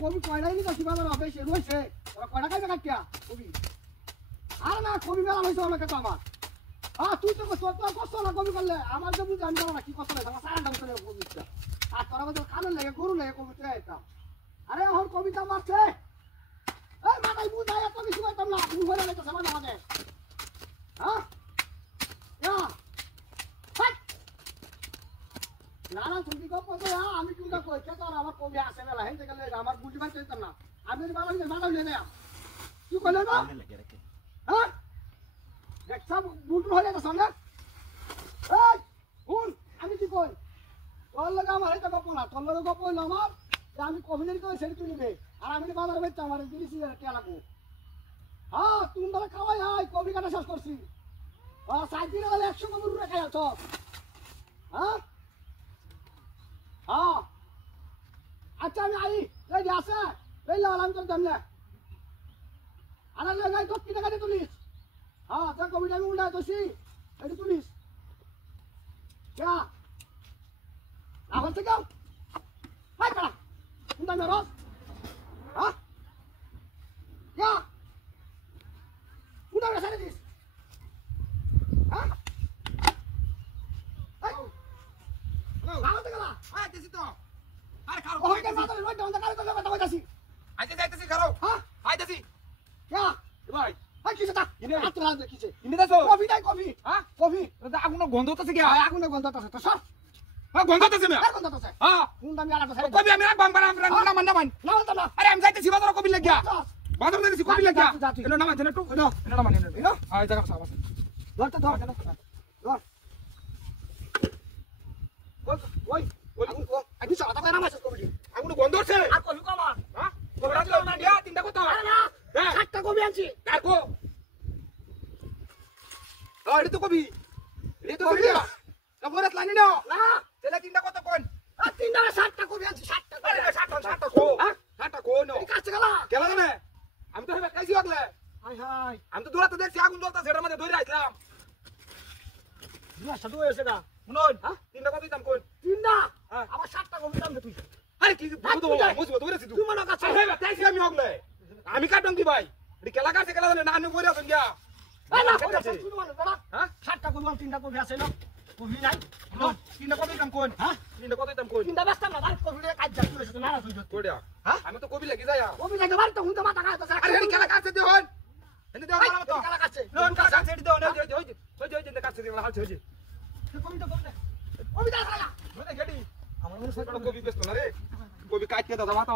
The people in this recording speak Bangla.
কবি কয়লাই নি দশি বাজার হবে সে রইছে ওরা কয়টা খাইবে কাটিয়া কবি আর না কবি মেলা হইছে অনেকে তো আমার তুই তো কষ্ট না কবি করলে আমার যে বুঝে আমি না কি কষ্ট লাগে আমার সারাটা বছর কবিটা আর তোরা বছর খাবেন লাগে গরু লাগে কবিতা এটা আরে ওর কবিতা মারছে এই মাথায় বুঝাই এত কিছু পাইতাম না তুমি হয়ে গেছে মাঝে মাঝে হ্যাঁ না না তুমি কম করছো আমি কোনটা কই কে তোর আমার কবি আসে মেলা হেন থেকে আমার বুঝি পাইতে না আমি বাবা মাথা নিয়ে নেয়া কি কইলে না হ্যাঁ দেখছ বুলবুল হয়ে গেছে সামনে এই হুন আমি কি কই তোর লাগে আমার এটা গপ না তোর লাগে গপ হইলো আমার যে আমি কবিনের কই সেটা তুই নিবে আর আমি বাজারে বেচতে আমার জিনিস কে লাগবো তুমি বলে খাওয়াই আয় কবি কাটা শেষ করছি সাত দিনে বলে 100 কবি রুড়ে খাই আছো আচ্ছা আমি আই রেডি আছে এই লাল আমি তোর দামলে আনা লাগাই তো কি টাকা দিয়ে তুলিস যা কবিটা আমি উল্টা দোষী এটা তুলিস क्या आवश्यक है हाय करा उंदा मेरा हाँ क्या उंदा मेरा सारे दिस हाँ आवश्यक है हाय किसी तो अरे खाओ ओह क्या बात है रोड डाउन का तो बता बता सी आइए जाइए सी करो हाँ हाय दसी क्या भाई हाय किसी ता इन्हें हाथ लगा दे किसी इन्हें दसो कॉफी नहीं कॉफी हाँ कॉफी तो आगुना गंध होता से क्या आगुना गंध होता से तो सर गंध होता से मैं गंध होता से हाँ उंदा मेरा तो सर कॉफी मेरा बम बना ना मन ना होता ना अरे हम जाते सिवा तो कॉफी लग गया बाथरूम में कॉफी लग गया इन्होंने ना माने तो इन्होंने माने इन्हों हाँ जगह सावा से दौड़ तो दौड़ दौड़ ओए ओए अभी सादा मेरा मैसेज कॉफी आगुना गंध होता से आ कॉफी का मार हाँ कोबरा तो ना दिया तीन को तो अरे ना सात कॉफी आंची तार को এটা তো কবি এটা তো কবি না বরাত লাইনি না না তেলা তিনটা কত কোন তিনটা সাতটা কবি আছে সাতটা আরে সাতটা কো সাতটা কো নো এই কাছে গেলা গেলা না আমি তো হেবে কাইছি আগলে হাই হাই আমি তো দূরে তো দেখছি আগুন জ্বলতা সেটার মধ্যে ধরে আইলাম না সাধু এসে না শুনুন তিনটা কবি দাম কোন তিনটা আমার সাতটা কবি দাম দে তুই আরে কি বুঝো বুঝো ধরেছি তুই মনে কাছে হেবে কাইছি আমি আগলে আমি কাটং দি ভাই এটি কেলা কাছে গেলা না আমি কইরা গিয়া না ওটা শুনো না দাদা হ্যাঁ সাতটা কবি তিনটা কবি আছে না কবি নাই তিনটা কবি দাম কোন হ্যাঁ তিনটা কবি দাম কোন তিনটা ব্যস্ত না আর কবি কাজ যা তুই না না তুই কোড়া হ্যাঁ আমি তো কবি লাগি যায় কবি লাগে বাড়ি তো হুন তো মাথা খায় তো আরে এটি কেলা কাছে দে হন এনে দাও আমার তো কেলা কাছে লোন কাছে কাছে এটি দাও না ওই যে কাছে দিলা হাল হইছে কবি তো কবি দা লাগা ওই গেডি আমার মনে হয় কবি ব্যস্ত না রে কবি কাটতে দাও মাথা